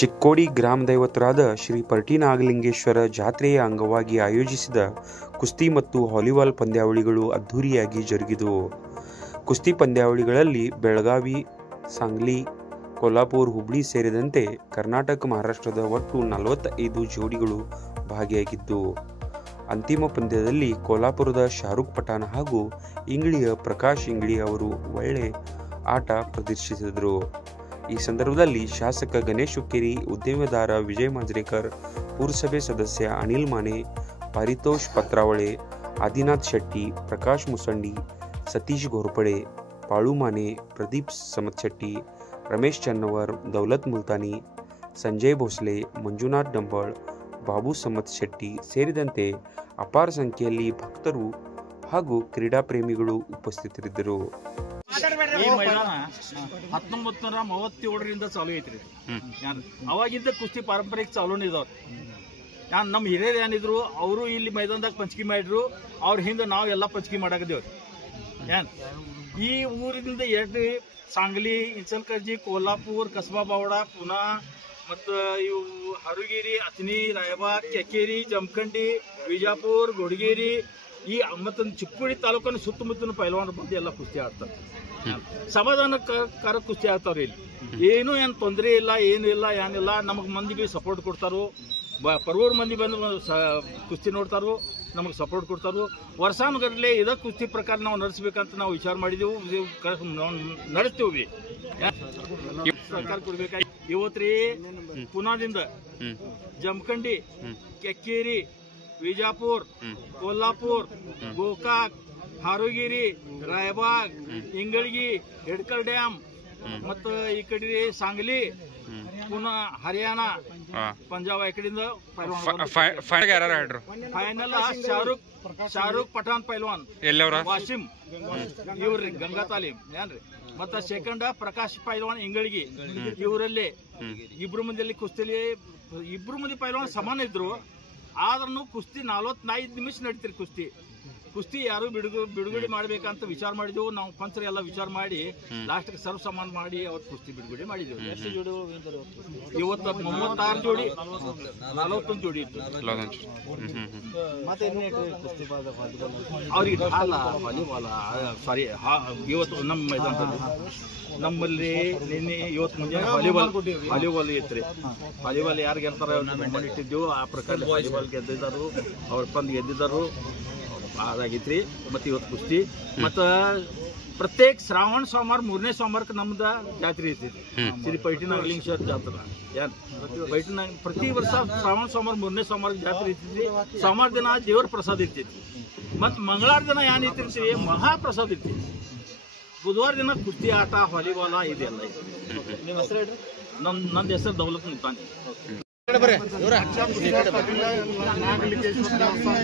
ಚಿಕ್ಕೋಡಿ ಗ್ರಾಮ ದೈವತರಾದ ಶ್ರೀ ಪರ್ಟಿ ನಾಗಲಿಂಗೇಶ್ವರ ಜಾತ್ರೆಯ ಅಂಗವಾಗಿ ಆಯೋಜಿಸಿದ ಕುಸ್ತಿ ಮತ್ತು ವಾಲಿಬಾಲ್ ಪಂದ್ಯಾವಳಿಗಳು ಅದ್ಧೂರಿಯಾಗಿ ಜರುಗಿದವು. ಕುಸ್ತಿ ಪಂದ್ಯಾವಳಿಗಳಲ್ಲಿ ಬೆಳಗಾವಿ, ಸಾಂಗ್ಲಿ, ಕೊಲ್ಹಾಪುರ, ಹುಬ್ಳಿ ಸೇರಿದಂತೆ ಕರ್ನಾಟಕ, ಮಹಾರಾಷ್ಟ್ರದ ಒಟ್ಟು 45 ಜೋಡಿಗಳು ಭಾಗಿಯಾಗಿದ್ದವು. ಅಂತಿಮ ಪಂದ್ಯದಲ್ಲಿ ಕೊಲ್ಹಾಪುರದ ಶಾರುಖ್ ಪಠಾಣ್ ಹಾಗೂ ಇಂಗ್ಳಿಯ ಪ್ರಕಾಶ್ ಇಂಗ್ಳಿ ಅವರು ಒಳ್ಳೆ ಆಟ ಪ್ರದರ್ಶಿಸಿದರು. ಈ ಸಂದರ್ಭದಲ್ಲಿ ಶಾಸಕ ಗಣೇಶ್ ಹುಕ್ಕೇರಿ, ಉದ್ಯಮದಾರ ವಿಜಯ್ ಮಾಂಜ್ರೇಕರ್, ಪುರಸಭೆ ಸದಸ್ಯ ಅನಿಲ್ ಮಾನೆ, ಪಾರಿತೋಷ್ ಪತ್ರಾವಳೆ, ಆದಿನಾಥ್ ಶೆಟ್ಟಿ, ಪ್ರಕಾಶ್ ಮುಸಂಡಿ, ಸತೀಶ್ ಘೋರ್ಪಡೆ, ಪಾಳು ಮಾನೆ, ಪ್ರದೀಪ್ ಸಮತ್ಶೆಟ್ಟಿ, ರಮೇಶ್ ಚನ್ನವರ್, ದೌಲತ್ ಮುಲ್ತಾನಿ, ಸಂಜಯ್ ಭೋಸ್ಲೆ, ಮಂಜುನಾಥ್ ಡಂಬಾಳ್, ಬಾಬು ಸಮತ್ ಶೆಟ್ಟಿ ಸೇರಿದಂತೆ ಅಪಾರ ಸಂಖ್ಯೆಯಲ್ಲಿ ಭಕ್ತರು ಹಾಗೂ ಕ್ರೀಡಾ ಪ್ರೇಮಿಗಳು ಉಪಸ್ಥಿತರಿದ್ದರು. ಈ ಮೈದಾನ 1937ರಿಂದ ಚಾಲು ಐತ್ರಿ. ಅವಾಗಿದ್ದ ಕುಸ್ತಿ ಪಾರಂಪರಿಕ ಚಾಲೂನ್ ಇದಾವ್ರಿ. ನಮ್ಮ ಹಿರಿಯರು ಏನಿದ್ರು ಅವರು ಇಲ್ಲಿ ಮೈದಾನದಾಗ ಪಂಚಕಿ ಮಾಡಿದ್ರು. ಅವ್ರ ಹಿಂದೆ ನಾವು ಎಲ್ಲ ಪಂಚಕಿ ಮಾಡಾಕದೇವ್ರಿ. ಈ ಊರಿಂದ ಎರಡು ಸಾಂಗ್ಲಿ, ಇಚಲಕರಂಜಿ, ಕೊಲ್ಹಾಪುರ, ಕಸಬಾ ಬಾವಡ, ಪುನಾ ಮತ್ತು ಇವು ಹರುಗಿರಿ, ಅತನಿ, ರಾಯಬಾಗ್, ಕೆಕ್ಕೇರಿ, ಜಮಖಂಡಿ, ವಿಜಾಪುರ, ಗೊಡಗೇರಿ, ಈ ಮತ್ತೊಂದು ಚಿಕ್ಕೋಡಿ ತಾಲೂಕನ್ನು ಸುತ್ತಮುತ್ತಲಿನ ಪೈಲ್ವಾನರು ಬಂದು ಎಲ್ಲ ಕುಸ್ತಿ ಆಡ್ತಾರೆ. ಸಮಾಧಾನಕಾರ ಕುಸ್ತಿ ಆಡ್ತಾವ್ರಿ. ಇಲ್ಲಿ ಏನು ತೊಂದರೆ ಇಲ್ಲ, ಏನು ಇಲ್ಲ, ಏನಿಲ್ಲ. ನಮಗೆ ಮಂದಿಗೆ ಸಪೋರ್ಟ್ ಕೊಡ್ತಾರೋ, ಪರವೂರು ಮಂದಿ ಬಂದು ಕುಸ್ತಿ ನೋಡ್ತಾರೋ, ನಮಗೆ ಸಪೋರ್ಟ್ ಕೊಡ್ತಾರೋ. ವರ್ಷಾನುಗಟ್ಟಲೆ ಇದ ಕುಸ್ತಿ ಪ್ರಕಾರ ನಾವು ನಡೆಸ್ಬೇಕಂತ ನಾವು ವಿಚಾರ ಮಾಡಿದೆವು, ನಡೆಸ್ತೀವಿ. ಸರ್ಕಾರ ಕೊಡ್ಬೇಕಾಗಿ ಇವತ್ತ್ರಿ ಪುನಾದಿಂದ ಜಮಖಂಡಿ, ಕೆಕ್ಕೇರಿ, ವಿಜಾಪುರ, ಕೊಲ್ಹಾಪುರ, ಗೋಕಾಕ್, ಹಾರುಗಿರಿ, ರಾಯಬಾಗ್, ಇಂಗಳಗಿ, ಹಿಡ್ಕಲ್ ಡ್ಯಾಮ್ ಮತ್ತು ಈ ಕಡೆ ಸಾಂಗ್ಲಿ, ಪುನಾ ಹರಿಯಾಣ, ಪಂಜಾಬ್ ಈ ಕಡೆಯಿಂದ ಫೈನಲ್ ಶಾರುಖ್ ಪಠಾಣ್ ಪೈಲ್ವಾನ್, ವಾಸಿಂ ಇವ್ರಿ ಗಂಗಾ ತಾಲೀಮ್ ಏನ್ರಿ. ಮತ್ತ ಸೆಕೆಂಡ್ ಪ್ರಕಾಶ್ ಪೈಲ್ವಾನ್ ಇಂಗಳಗಿ. ಇವರಲ್ಲಿ ಇಬ್ರು ಮಂದಿಯಲ್ಲಿ ಕುಸ್ತಿಲಿ ಇಬ್ರು ಮಂದಿ ಪೈಲ್ವಾನ್ ಸಮಾನ ಇದ್ರು. ಆದ್ರೂ ಕುಸ್ತಿ 45 ನಿಮಿಷ ನಡೀತಿರಿ. ಕುಸ್ತಿ ಯಾರು ಬಿಡುಗಡೆ ಮಾಡ್ಬೇಕಂತ ವಿಚಾರ ಮಾಡಿದೆವು ನಾವು. ಪಂಚರು ಎಲ್ಲ ವಿಚಾರ ಮಾಡಿ ಲಾಸ್ಟ್ಗೆ ಸರ್ವ್ ಸಮಾನ ಮಾಡಿ ಅವತ್ತು ಕುಸ್ತಿ ಬಿಡುಗಡೆ ಮಾಡಿದೆವು. ಎಷ್ಟು ಜೋಡಿ ಇವತ್ತು 36 ಜೋಡಿ, 41 ಜೋಡಿ ಇತ್ತು. ಅವ್ರಿಗೆ ವಾಲಿಬಾಲ್ ಸಾರಿ ಇವತ್ತು ನಮ್ಮ ಮೈದಾನದಲ್ಲಿ ನಮ್ಮಲ್ಲಿ ನಿನ್ನೆ ಇವತ್ತು ಮುಂಜಾನೆ ವಾಲಿಬಾಲ್ ಇತ್ತು. ವಾಲಿಬಾಲ್ ಯಾರು ಗೆಲ್ತಾರ ಇಟ್ಟಿದ್ದೆವು. ಆ ಪ್ರಕಾರ ವಾಲಿಬಾಲ್ ಗೆದ್ದಿದ್ದಾರು, ಅವ್ರ ಪಂದ್ ಗೆದ್ದಿದ್ದಾರು, ಅದಾಗೈತ್ರಿ. ಮತ್ತು ಇವತ್ತು ಕುಸ್ತಿ ಮತ್ತು ಪ್ರತ್ಯೇಕ ಶ್ರಾವಣ ಸೋಮವಾರ 3ನೇ ಸೋಮವಾರಕ್ಕೆ ನಮ್ದ ಜಾತ್ರೆ ಇರ್ತೈತಿ. ಶ್ರೀ ಪರ್ಟಿ ನಾಗಲಿಂಗೇಶ್ವರ ಜಾತ್ರೆ ಪ್ರತಿ ವರ್ಷ ಶ್ರಾವಣ ಸೋಮವಾರ 3ನೇ ಸೋಮವಾರಕ್ಕೆ ಜಾತ್ರೆ ಇರ್ತೈತಿ. ಸೋಮವಾರ ದಿನ ದೇವರ ಪ್ರಸಾದ ಇರ್ತೈತಿ. ಮತ್ತು ಮಂಗಳವಾರ ದಿನ ಏನ್ ಇರ್ತಿರ್ತೀವಿ ಮಹಾಪ್ರಸಾದ ಇರ್ತೈತಿ. ಬುಧವಾರ ದಿನ ಕುಸ್ತಿ ಆಟ, ವಾಲಿಬಾಲ ಇದೆಲ್ಲ ಐತಿ. ನಿಮ್ಮ ಹೆಸರು ಹೇಳ್ರಿ? ನಂದು ಹೆಸರು ದೌಲತ್ ಮುಲ್ತಾನಿ.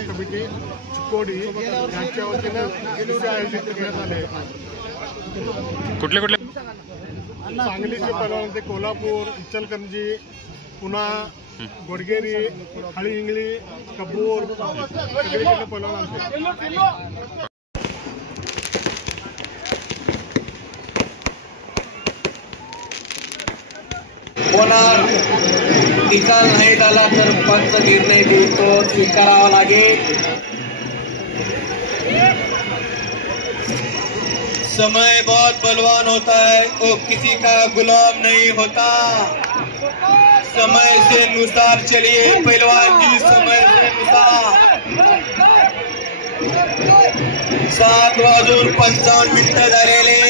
कमिटी चिक्कोडी यांच्या वतीनं आयोजित करण्यात आले. कुठले सांगलीचे पैलवान ते कोल्हापूर, इचलकरंजी, पुन्हा गोडगेरी, हळी इंगळी, कबूर सगळीकडे पैलवान आणते. निकाल नहीं डाला तर पंच निर्णय तो स्वीकारावा लागेल. समय बहुत बलवान होता है, वो किसी का गुलाम नहीं होता. समय से अनुसार चलिए पहलवान जी, समय से अनुसार. 7:55 झालेले.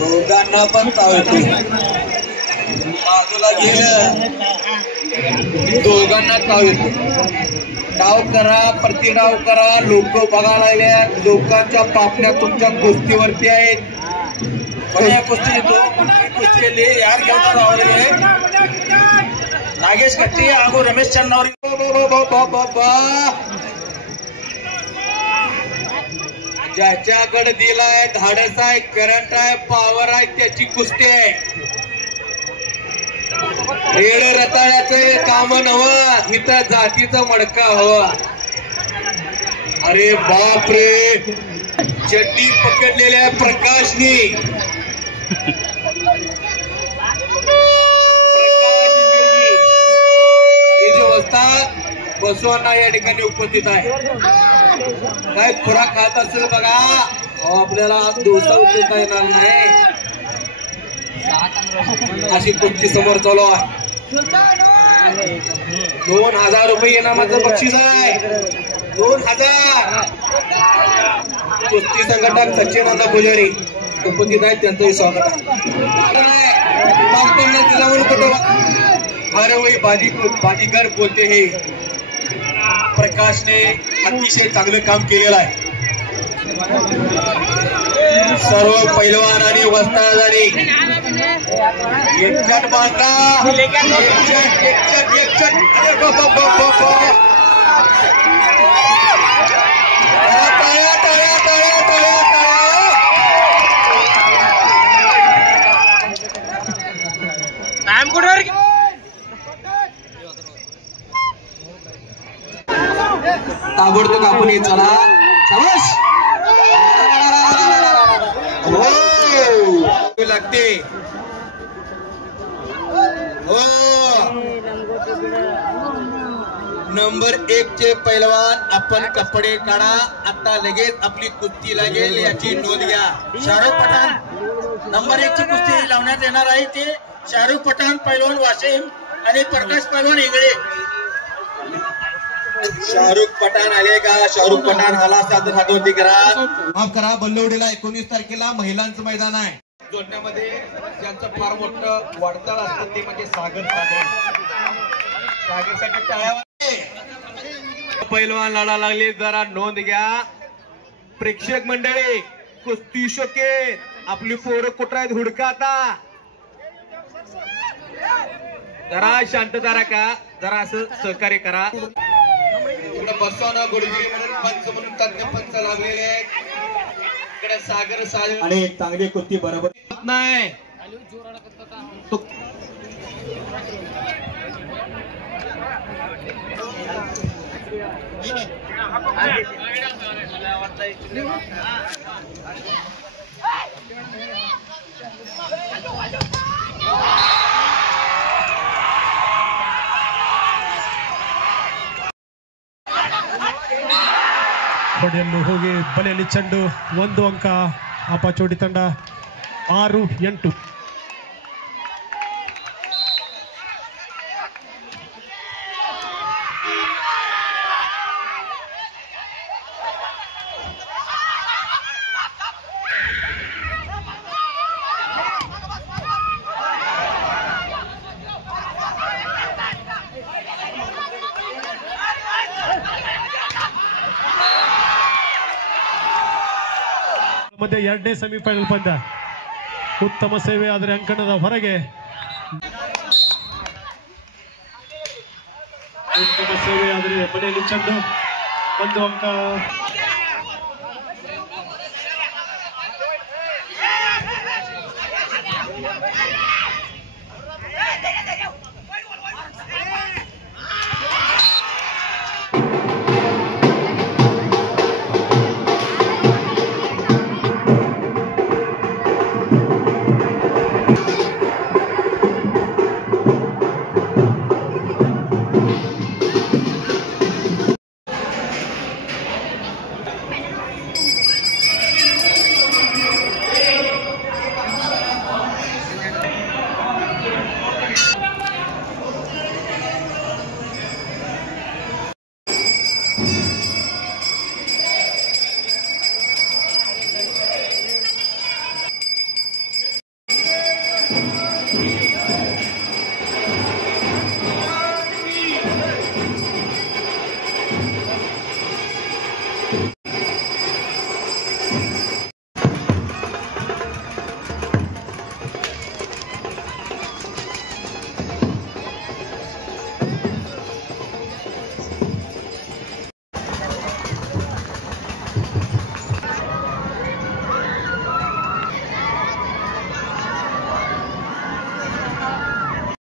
दोघांना पण ताव येतो. बाजूला गेलं दोघांना ताव येतो. डाव करा, प्रतिडाव करा. लोक बघायला लागल्या. लोकांच्या पापण्या तुमच्या कुस्तीवरती आहेत. या कुस्ती येतो. कुस्ती केली यार घेऊन राहिले नागेश कट्टी ಹಾಗೂ ರಮೇಶ್ ಚನ್ನವರ್. ज्याच्याकडे दिलाय धाडस आहे, करंट आहे, पॉवर आहे, त्याची कुस्ती आहे. रेड रताळ्याचं काम नव्हतं, इथं जातीचं मडका हवं. अरे बाप रे, चड्डी पकडलेल्या प्रकाशने हे जो असतात बसवांना या ठिकाणी उपस्थित आहे. काय खुराक खात असेल बघा, आपल्याला दिवसा उचलता येणार नाही अशी कुस्ती समोर चालू आहे. 2000 रुपये इनामाचं बक्षीस आहे. 2000. कुस्ती संघटक सचिन अण्णा पुजारी उपस्थित आहेत, त्यांचंही स्वागत आहे. हर वही बाजीगर बोलते हे प्रकाशने अतिशय चांगलं काम केलेलं आहे. सर्व पैलवान आणि वस्तादारी एकजट बांधला, एकजट ताबडतोब आपण हे चला शाबास हो लागते हो. नंबर 1 चे पैलवान आपण कपडे काढा, आता लगेच आपली कुस्ती लागेल याची नोंद घ्या. शाहरुख पठाण नंबर 1 ची कुस्ती लावण्यात येणार आहे. ते शाहरुख पठाण पैलवान वाशिम आणि प्रकाश पैलवान इंगळे. शाहरुख पठाण आले का? शाहरुख पठाण आला असता हातवरती करा. माफ करा, बल्लवडीला 19 तारखेला महिलांचं मैदान आहे. जोडण्यामध्ये ज्यांचं फार मोठं वाटचाल असतं ते म्हणजे सागर सागरसाठी टाळ्यावर. पैलवान लढा लागले, जरा नोंद घ्या. प्रेक्षक मंडळी, कुस्ती शोकेत आपली पोरं कुठं आहेत हुडका. आता जरा शांतता राखा, जरा असं सहकार्य करा. इकडे बसवणं गुडगिरी म्हणून पंच म्हणून तज्ञ पंच लागलेले आहेत. इकडे सागर आणि चांगली कुस्ती बरोबर नाही. ಹೊಡೆಯಲು ಹೋಗಿ ಬಲೆಯಲ್ಲಿ ಚೆಂಡು 1 ಅಂಕ. ಆಪಾಚೋಡಿ ತಂಡ 6-8. ಮಧ್ಯೆ 2ನೇ ಸೆಮಿಫೈನಲ್ ಪಂದ್ಯ. ಉತ್ತಮ ಸೇವೆ, ಆದರೆ ಅಂಕಣದ ಹೊರಗೆ. ಉತ್ತಮ ಸೇವೆ, ಆದರೆ ಬಲೆಯಲ್ಲಿ ಚೆಂಡು 1 ಅಂಕ.